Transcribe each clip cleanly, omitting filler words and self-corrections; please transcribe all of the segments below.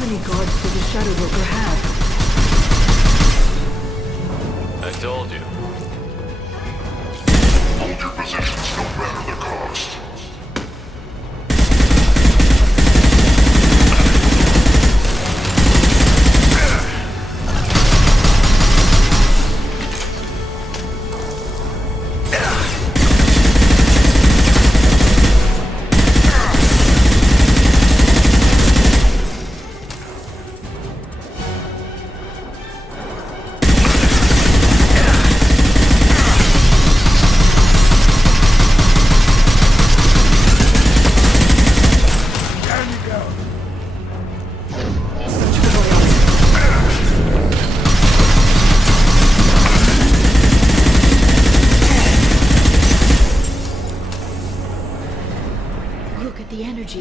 many guards does the Shadow Broker have? I told you. Hold your positions no matter the cost.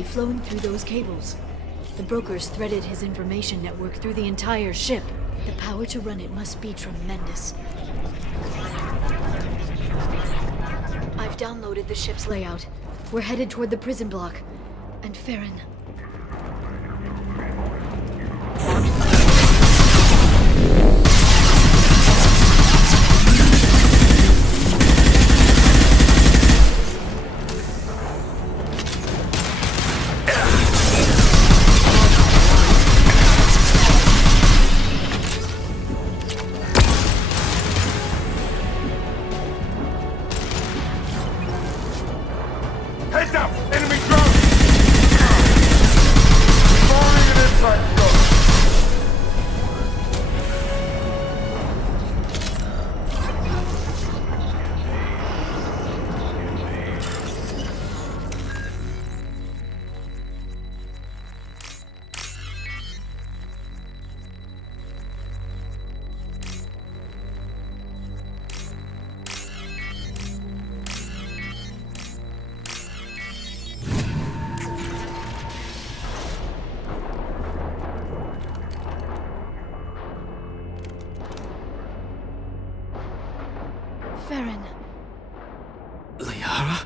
Flowing through those cables. The brokers threaded his information network through the entire ship. The power to run it must be tremendous. I've downloaded the ship's layout. We're headed toward the prison block. And Farron. Heads up! Enemy drone! Firing an inside drone! Farron. Liara?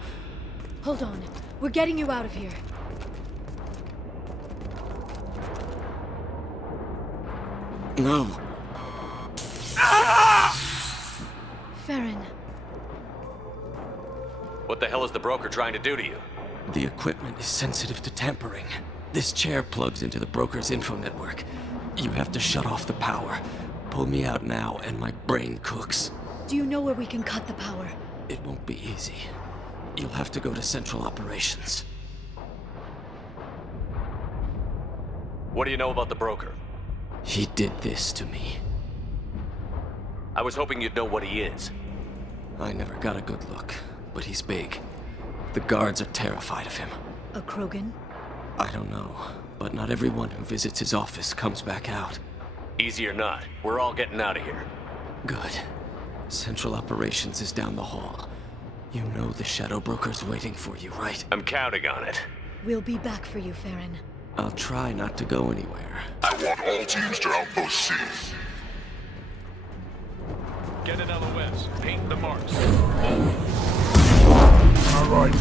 Hold on. We're getting you out of here. No. Farron. What the hell is the broker trying to do to you? The equipment is sensitive to tampering. This chair plugs into the broker's info network. You have to shut off the power. Pull me out now, and my brain cooks. Do you know where we can cut the power? It won't be easy. You'll have to go to Central Operations. What do you know about the broker? He did this to me. I was hoping you'd know what he is. I never got a good look, but he's big. The guards are terrified of him. A Krogan? I don't know, but not everyone who visits his office comes back out. Easy or not, we're all getting out of here. Good. Central Operations is down the hall. You know the Shadow Broker's waiting for you, right? I'm counting on it. We'll be back for you, Farron. I'll try not to go anywhere. I want all teams to Outpost C. Get an LOS. Paint the marks. All right.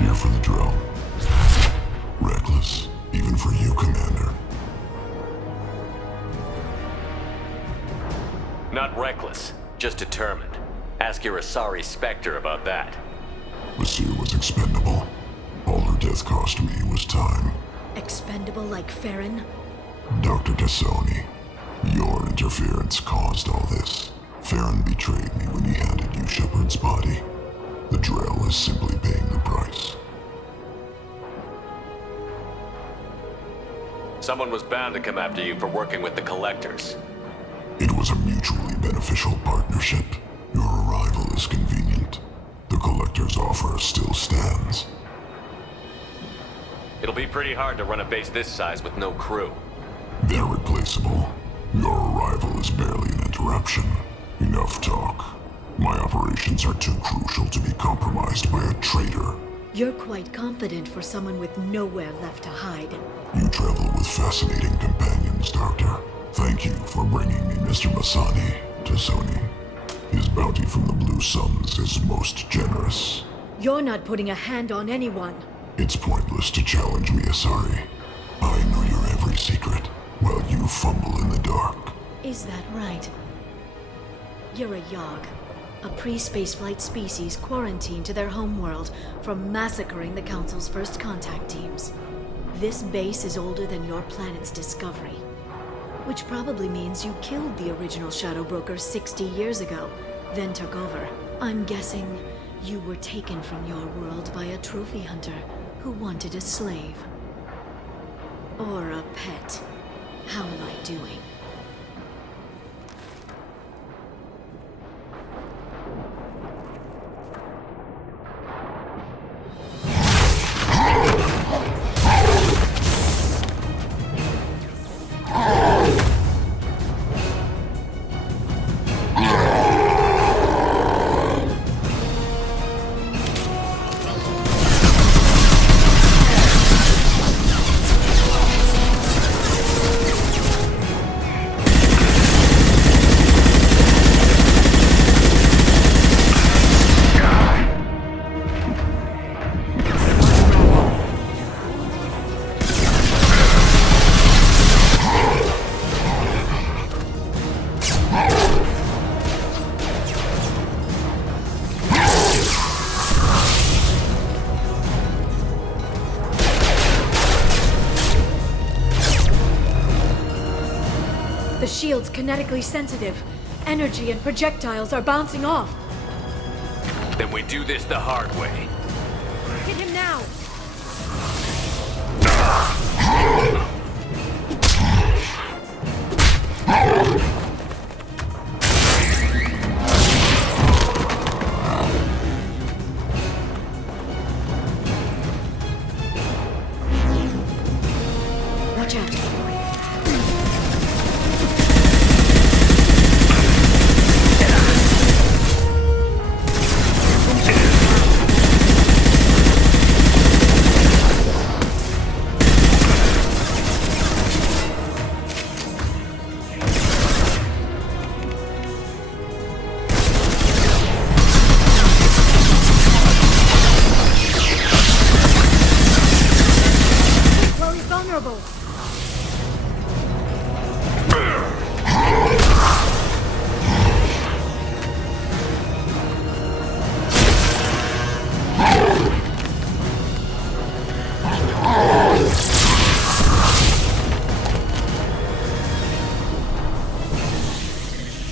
Here for the drill. Reckless, even for you, Commander. Not reckless, just determined. Ask your Asari Spectre about that. Basir was expendable. All her death cost me was time. Expendable like Farron? Dr. Tassoni, your interference caused all this. Farron betrayed me when he handed you Shepard's body. The Drell is simply paying the price. Someone was bound to come after you for working with the Collectors. It was a mutually beneficial partnership. Your arrival is convenient. The Collector's offer still stands. It'll be pretty hard to run a base this size with no crew. They're replaceable. Your arrival is barely an interruption. Enough talk. My operations are too crucial to be compromised by a traitor. You're quite confident for someone with nowhere left to hide. You travel with fascinating companions, Doctor. Thank you for bringing me Mr. Masani to Sony. His bounty from the Blue Suns is most generous. You're not putting a hand on anyone. It's pointless to challenge me, Asari. I know your every secret, while you fumble in the dark. Is that right? You're a Yogg, a pre-spaceflight species quarantined to their homeworld from massacring the Council's first contact teams. This base is older than your planet's discovery, which probably means you killed the original Shadow Brokers 60 years ago, then took over. I'm guessing you were taken from your world by a trophy hunter who wanted a slave. Or a pet. How am I doing? The shield's kinetically sensitive. Energy and projectiles are bouncing off. Then we do this the hard way. Hit him now! Watch out. Chloe's vulnerable.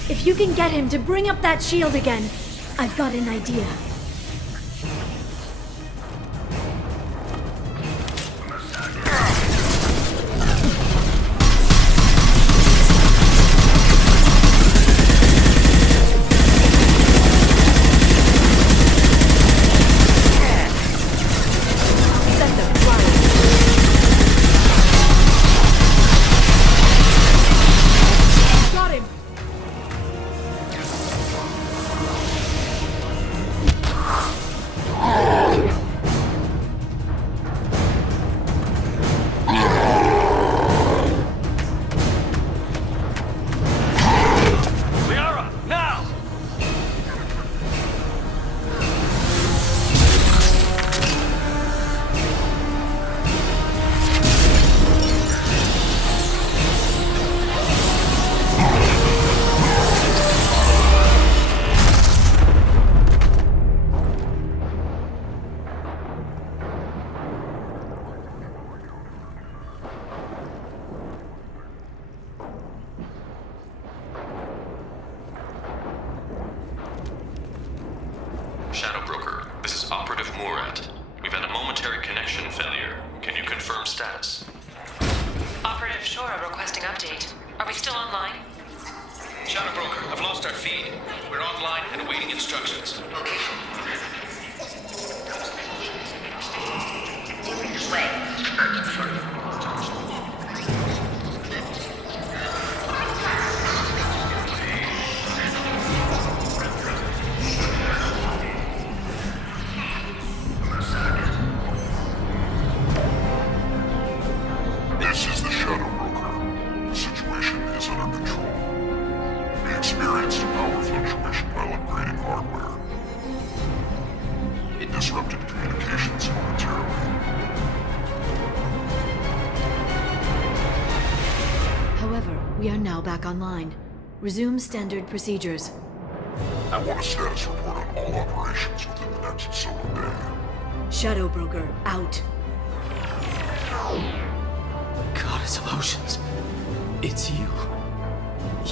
If you can get him to bring up that shield again, I've got an idea. Set them flying. Got him. Shadow Broker, this is Operative Murat. We've had a momentary connection failure. Can you confirm status? Operative Shora requesting update. Are we still online? Shadow Broker, I've lost our feed. We're online and awaiting instructions. This is the Shadow Broker. The situation is under control. We experienced a power fluctuation while upgrading hardware. It disrupted communications momentarily. However, we are now back online. Resume standard procedures. I want a status report on all operations within the next solar day. Shadow Broker, out. Goddess of Oceans. It's you.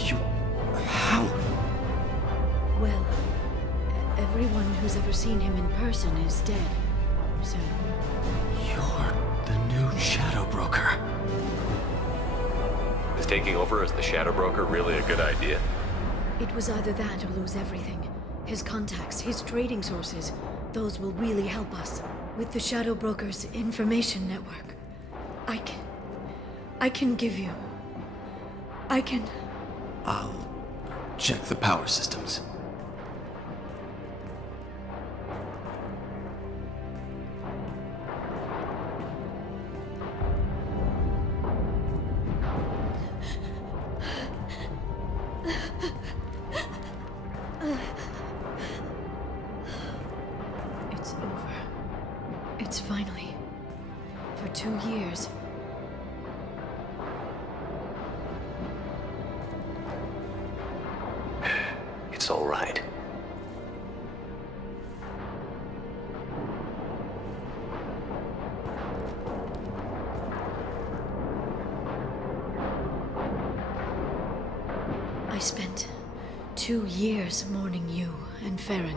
You... How? Well, everyone who's ever seen him in person is dead. So, You're the new Shadow Broker. Is taking over as the Shadow Broker really a good idea? it was either that or lose everything. His contacts, his trading sources, those will really help us. With the Shadow Broker's information network, I can give you... I'll check the power systems. It's over. It's finally... For 2 years. It's all right. I spent 2 years mourning you and Farron.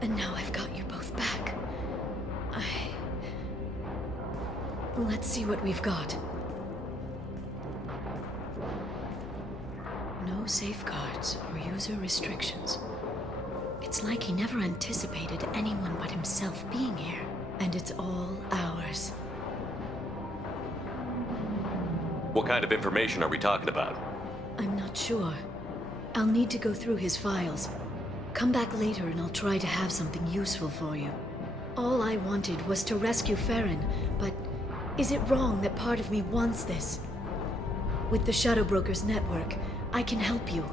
And now I've got you both back. Let's see what we've got. No safeguards or user restrictions. It's like he never anticipated anyone but himself being here. And it's all ours. What kind of information are we talking about? I'm not sure. I'll need to go through his files. Come back later and I'll try to have something useful for you. All I wanted was to rescue Farron, but is it wrong that part of me wants this? With the Shadow Broker's network, I can help you.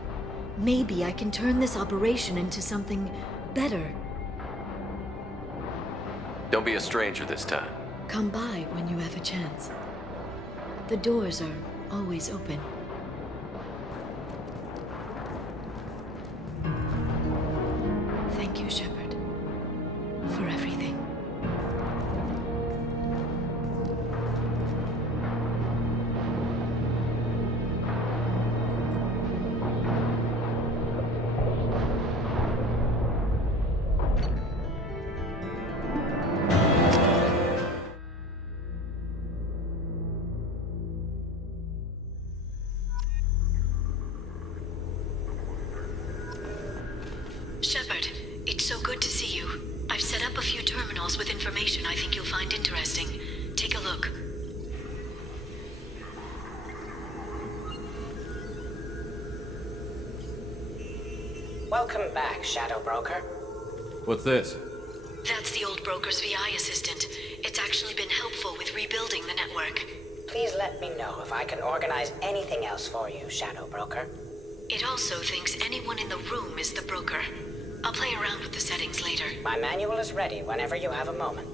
Maybe I can turn this operation into something better. Don't be a stranger this time. Come by when you have a chance. The doors are always open. Thank you, Shepard, for everything. Shepard, it's so good to see you. I've set up a few terminals with information I think you'll find interesting. Take a look. Welcome back, Shadow Broker. What's this? That's the old broker's VI assistant. It's actually been helpful with rebuilding the network. Please let me know if I can organize anything else for you, Shadow Broker. It also thinks anyone in the room is the broker. I'll play around with the settings later. My manual is ready whenever you have a moment.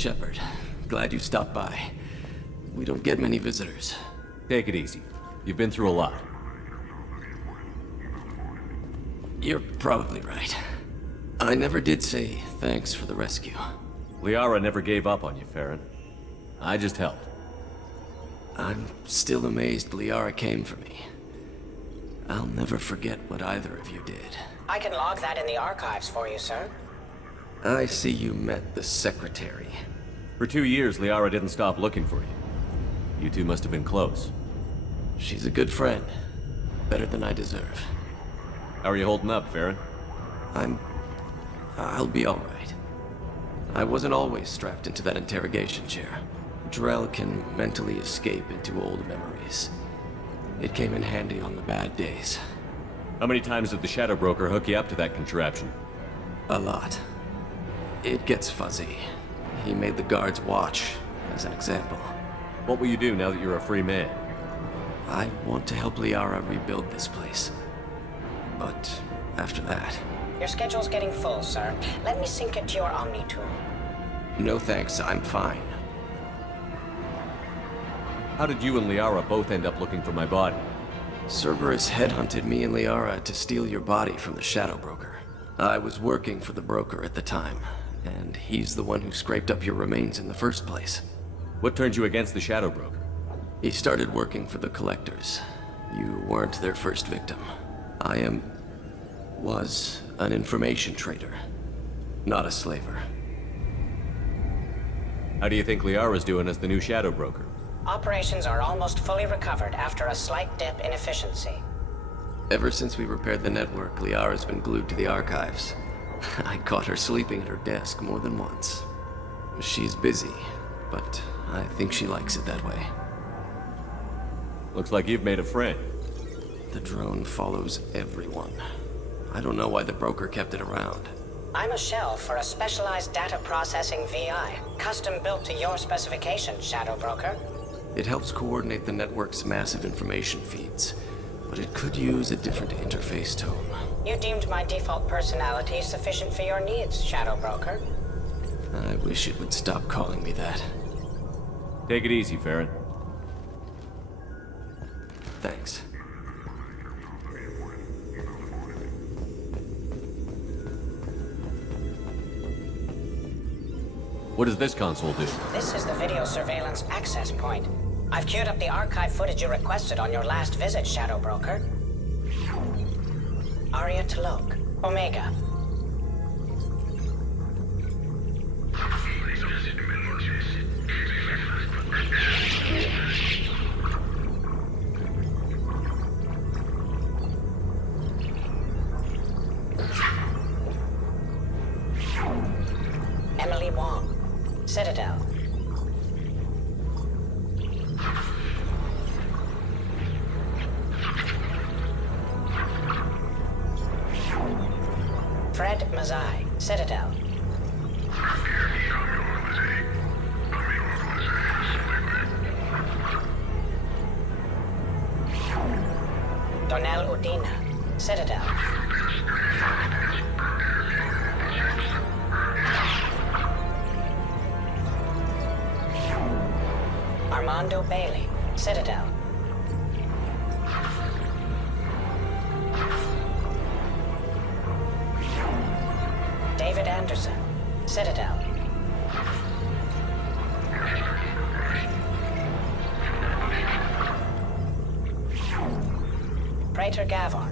Shepard, glad you stopped by. We don't get many visitors. Take it easy. You've been through a lot. You're probably right. I never did say thanks for the rescue. Liara never gave up on you, Farron. I just helped. I'm still amazed Liara came for me. I'll never forget what either of you did. I can log that in the archives for you, sir. I see you met the Secretary. For 2 years, Liara didn't stop looking for you. You two must have been close. She's a good friend. Better than I deserve. How are you holding up, Farron? I'll be all right. I wasn't always strapped into that interrogation chair. Drell can mentally escape into old memories. It came in handy on the bad days. How many times did the Shadow Broker hook you up to that contraption? A lot. It gets fuzzy. He made the guards watch, as an example. What will you do now that you're a free man? I want to help Liara rebuild this place. But after that... Your schedule's getting full, sir. Let me sync it to your Omni tool. No thanks, I'm fine. How did you and Liara both end up looking for my body? Cerberus headhunted me and Liara to steal your body from the Shadow Broker. I was working for the broker at the time, and he's the one who scraped up your remains in the first place. What turned you against the Shadow Broker? He started working for the Collectors. You weren't their first victim. I was an information trader, not a slaver. How do you think Liara's doing as the new Shadow Broker? Operations are almost fully recovered after a slight dip in efficiency. Ever since we repaired the network, Liara's been glued to the archives. I caught her sleeping at her desk more than once. She's busy, but I think she likes it that way. Looks like you've made a friend. The drone follows everyone. I don't know why the broker kept it around. I'm a shell for a specialized data processing VI, custom built to your specifications, Shadow Broker. It helps coordinate the network's massive information feeds, but it could use a different interface tone. You deemed my default personality sufficient for your needs, Shadow Broker. I wish it would stop calling me that. Take it easy, Farron. Thanks. What does this console do? This is the video surveillance access point. I've queued up the archive footage you requested on your last visit, Shadow Broker. Aria Talok, Omega. Emily Wong, Citadel. Fred Mazai, Citadel. Donnell Udina, Citadel. Armando Bailey, Citadel. David Anderson, Citadel. Praetor Gavor,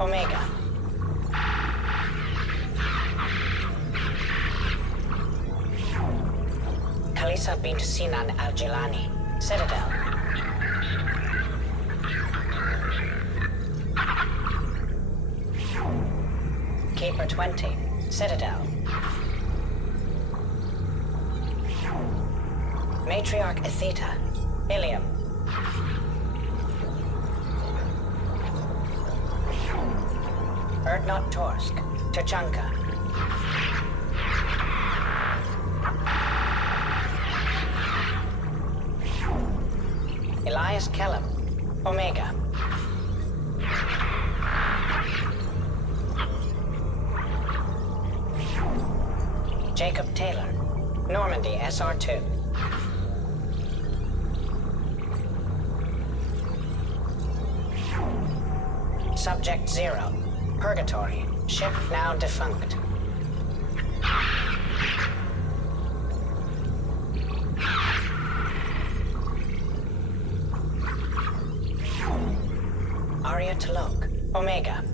Omega. Khalisa bint Sinan Al-Jilani, Citadel. Keeper 20, Citadel. Matriarch Atheta, Ilium. Erdnot Torsk, Tuchanka. Elias Kellum, Omega. Jacob Taylor, Normandy, SR2. Subject 0. Purgatory. Ship now defunct. Aria Talok. Omega.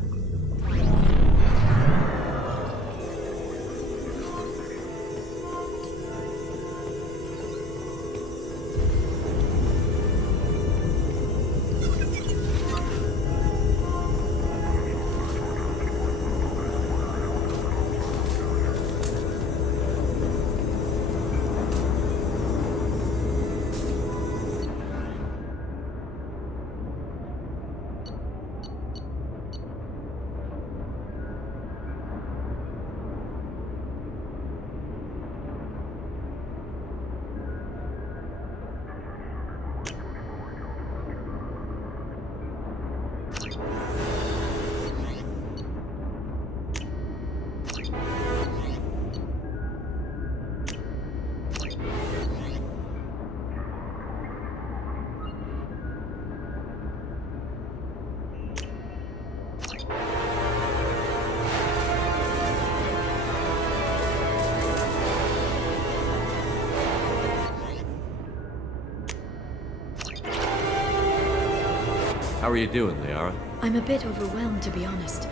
How are you doing, Liara? I'm a bit overwhelmed, to be honest.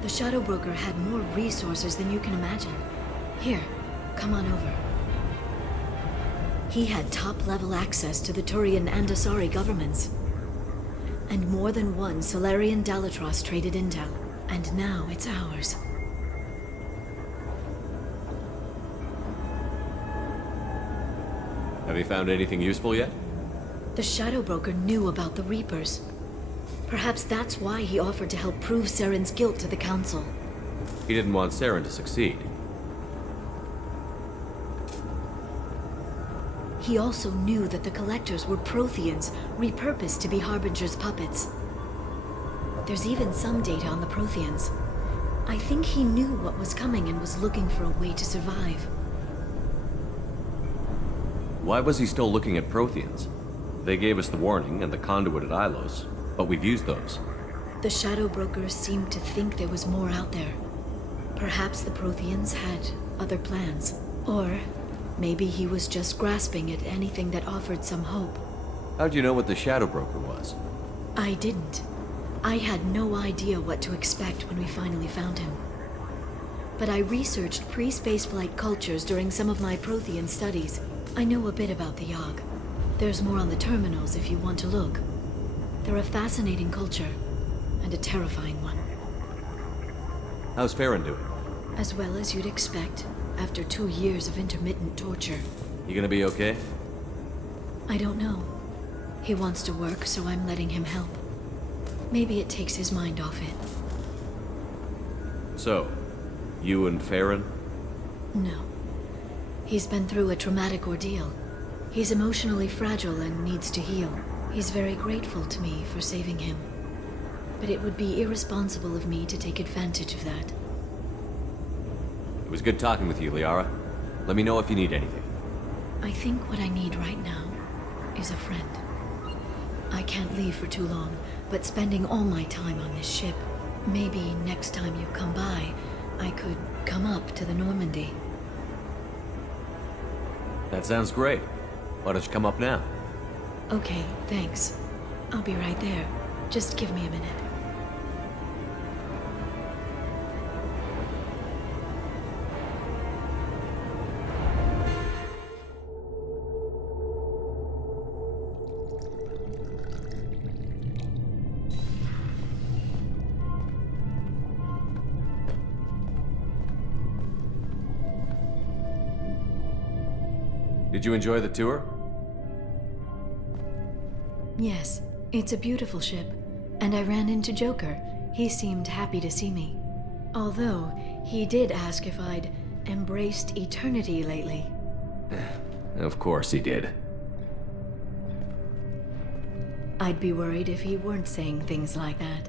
The Shadow Broker had more resources than you can imagine. Here, come on over. He had top-level access to the Turian and Asari governments. And more than one Solarian Dalatros traded intel. And now it's ours. Have you found anything useful yet? The Shadow Broker knew about the Reapers. Perhaps that's why he offered to help prove Saren's guilt to the Council. He didn't want Saren to succeed. He also knew that the Collectors were Protheans, repurposed to be Harbinger's puppets. There's even some data on the Protheans. I think he knew what was coming and was looking for a way to survive. Why was he still looking at Protheans? They gave us the warning and the conduit at Ilos, but we've used those. The Shadow Brokers seemed to think there was more out there. Perhaps the Protheans had other plans. Or maybe he was just grasping at anything that offered some hope. How'd you know what the Shadow Broker was? I didn't. I had no idea what to expect when we finally found him. But I researched pre-spaceflight cultures during some of my Prothean studies. I know a bit about the Yogg. There's more on the terminals if you want to look. They're a fascinating culture, and a terrifying one. How's Farron doing? As well as you'd expect, after 2 years of intermittent torture. You gonna be okay? I don't know. He wants to work, so I'm letting him help. Maybe it takes his mind off it. So, you and Farron? No. He's been through a traumatic ordeal. He's emotionally fragile and needs to heal. He's very grateful to me for saving him. But it would be irresponsible of me to take advantage of that. It was good talking with you, Liara. Let me know if you need anything. I think what I need right now is a friend. I can't leave for too long, but spending all my time on this ship. Maybe next time you come by, I could come up to the Normandy. That sounds great. Why don't you come up now? Okay, thanks. I'll be right there. Just give me a minute. Did you enjoy the tour? Yes, it's a beautiful ship. And I ran into Joker. He seemed happy to see me. Although, he did ask if I'd embraced eternity lately. Of course he did. I'd be worried if he weren't saying things like that.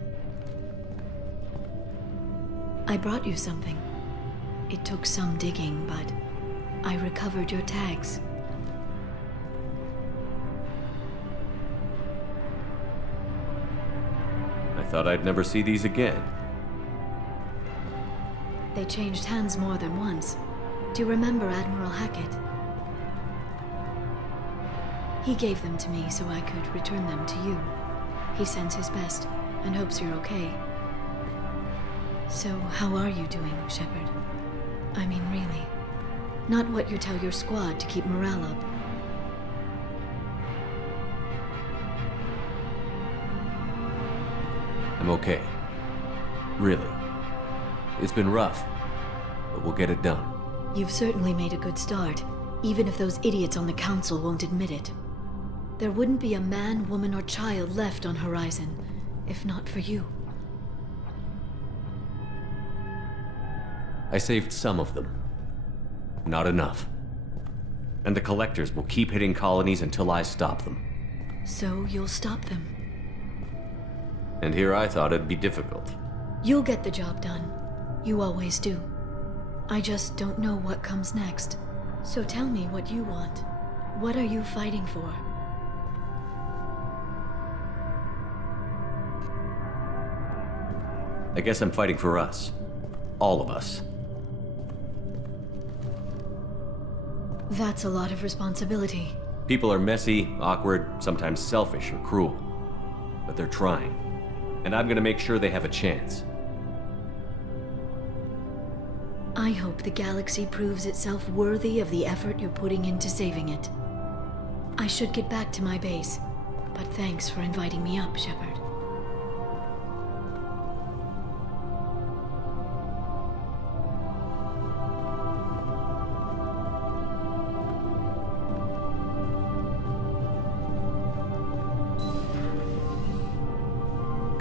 I brought you something. It took some digging, but I recovered your tags. I thought I'd never see these again. They changed hands more than once. Do you remember Admiral Hackett? He gave them to me so I could return them to you. He sends his best and hopes you're okay. So, how are you doing, Shepard? I mean, really. Not what you tell your squad to keep morale up. I'm okay. Really. It's been rough, but we'll get it done. You've certainly made a good start, even if those idiots on the Council won't admit it. There wouldn't be a man, woman, or child left on Horizon, if not for you. I saved some of them. Not enough. And the Collectors will keep hitting colonies until I stop them. So you'll stop them. And here I thought it'd be difficult. You'll get the job done. You always do. I just don't know what comes next. So tell me what you want. What are you fighting for? I guess I'm fighting for us. All of us. That's a lot of responsibility. People are messy, awkward, sometimes selfish or cruel. But they're trying. And I'm gonna make sure they have a chance. I hope the galaxy proves itself worthy of the effort you're putting into saving it. I should get back to my base, but thanks for inviting me up, Shepard.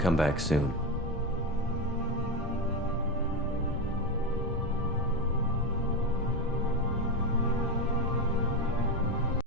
Come back soon.